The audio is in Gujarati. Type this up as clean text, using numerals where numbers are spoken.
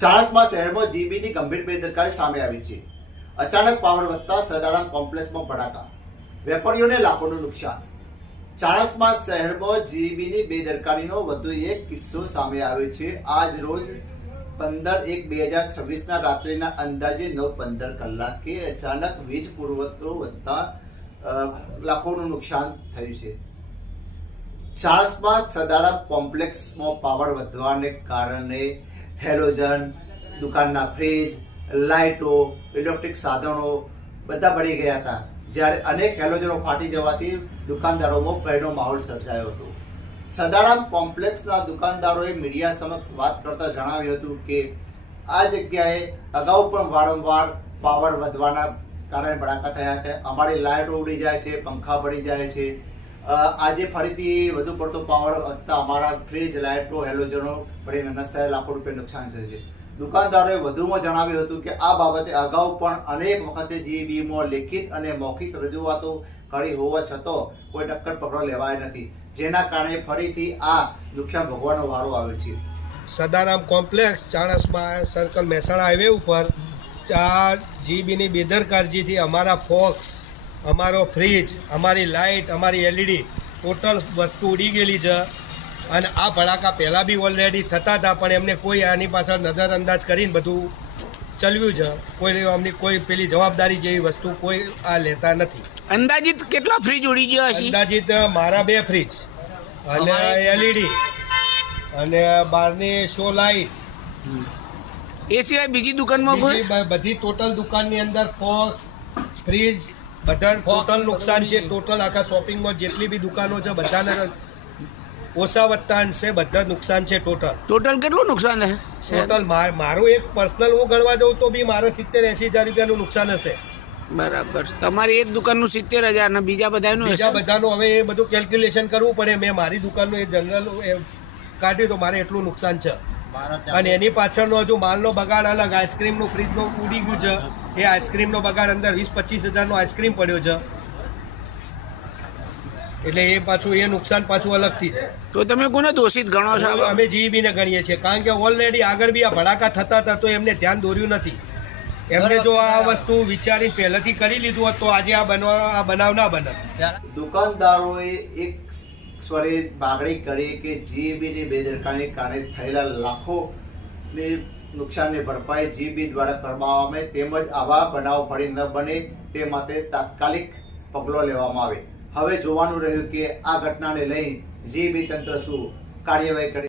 ચાણસ્મા શહેરમાં જીબીની ગંભીર બેદરકારી સામે આવી છે। અચાનક પાવર વધતા સદારામ કોમ્પ્લેક્સમાં ભડાકા, વેપારીઓને લાખોનું નુકસાન। ચાણસ્મા શહેરમાં જીબીની બેદરકારીનો વધુ એક કિસ્સો સામે આવ્યો છે। આજ રોજ 15/1/2026 રાત્રિના અંદાજે 9:15 કલાકે અચાનક વીજ પુરવઠો વધતા લાખોનું નુકસાન થયું છે। ચાણસ્મા સદારામ કોમ્પ્લેક્સમાં પાવર વધવાને કારણે હેલોજન, દુકાનના ફ્રીજ, લાઇટો, ઇલેક્ટ્રિક સાધનો બધા બળી ગયા હતા, જ્યારે અનેક હેલોજનો ફાટી જવાથી દુકાનદારોમાં ભયનો માહોલ સર્જાયો હતો। સદારામ કોમ્પ્લેક્સના દુકાનદારોએ મીડિયા સમક્ષ વાત કરતા જણાવ્યું હતું કે આ જગ્યાએ અગાઉ પણ વારંવાર પાવર વધવાના કારણે ભડાકા થયા હતા। અમારી લાઇટો ઉડી જાય છે, પંખા બળી જાય છે। આજે ફરીથી વધુ પડતો પાવર વધતા અમારા ફ્રીજ, લાઇટો, હેલોજનો બળીને નષ્ટ થયા, લાખો રૂપિયા નુકસાન થયું છે। દુકાનદારોએ વધુમાં જણાવ્યું હતું કે આ બાબતે અગાઉ પણ અનેક વખતે જીબીમાં લેખિત અને મૌખિક રજૂઆતો કરી હોવા છતાં કોઈ નક્કર પગલો લેવાય નથી, જેના કારણે ફરીથી આ નુકસાન ભોગવવાનો વારો આવ્યો છે। Sadaram complex Chanasma circle Mehsana highway ઉપર આ જીબીની બેદરકારીથી અમારા ફોક્સ, અમારો ફ્રીજ, અમારી લાઇટ, અમારી એલઈડી ટોટલ વસ્તુ ઉડી ગયેલી છે। અને આ ભડાકા પહેલાં બી ઓલરેડી થતા હતા, પણ એમને કોઈ આની પાછળ નજરઅંદાજ કરીને બધું ચલવ્યું છે। કોઈ અમની કોઈ પેલી જવાબદારી જેવી વસ્તુ કોઈ આ લેતા નથી। અંદાજિત કેટલા ફ્રીજ ઉડી ગયા હશે? અંદાજિત મારા 2 ફ્રીજ અને એલઈડી અને બહારની શો લાઇટ, એ સિવાય બીજી દુકાનમાં કોઈ બધી ટોટલ દુકાનની અંદર ફોક્સ, ફ્રીજ બધા ટોટલ નુકસાન છે। ટોટલ આખા શોપિંગમાં જેટલી બી દુકાનો છે બધાને ઓછા વત્તા અંશે બધા નુકસાન છે। ટોટલ કેટલું નુકસાન છે? ટોટલ મારું એક પર્સનલ હું ગણવા જાઉં તો બી મારે 70-80 હજાર રૂપિયાનું નુકસાન હશે। બરાબર, તમારી એક દુકાનનું 70,000 ને બીજા બધાનું હવે એ બધું કેલ્ક્યુલેશન કરવું પડે। મેં મારી દુકાનનું એ જનરલ કાઢ્યું તો મારે એટલું નુકસાન છે। અને એની પાછળનો હજુ માલનો બગાડ અલગ, આઈસ્ક્રીમનું ફ્રીજનું ઉડી ગયું છે, એ આઈસ્ક્રીમનો બગાડ અંદર 20-25 હજારનો આઈસ્ક્રીમ પડ્યો છે, એટલે એ પાછું એ નુકસાન પાછું અલગથી છે। તો તમે કોને દોષિત ગણો છો? અમે જીબીને ગણીએ છીએ, કારણ કે ઓલરેડી આગળ બી આ ભડાકા થતા હતા તો એમને ધ્યાન દોર્યું નથી। એમને જો આ વસ્તુ વિચારી પહેલેથી કરી લીધું હોત તો આજે આ બનાવ ના બને। દુકાનદારોએ એક સ્વરે માગણી કરી કે જીબીની બેદરકારીને કારણે થયેલા લાખોની નુકસાનની ભરપાઈ જીબી દ્વારા કરવામાં આવે, તેમજ આવા બનાવ ફરી ન બને તે માટે તાત્કાલિક પગલો લેવામાં આવે। હવે જોવાનું રહ્યું કે આ ઘટનાને લઈ જીબી તંત્ર શું કાર્યવાહી કરે।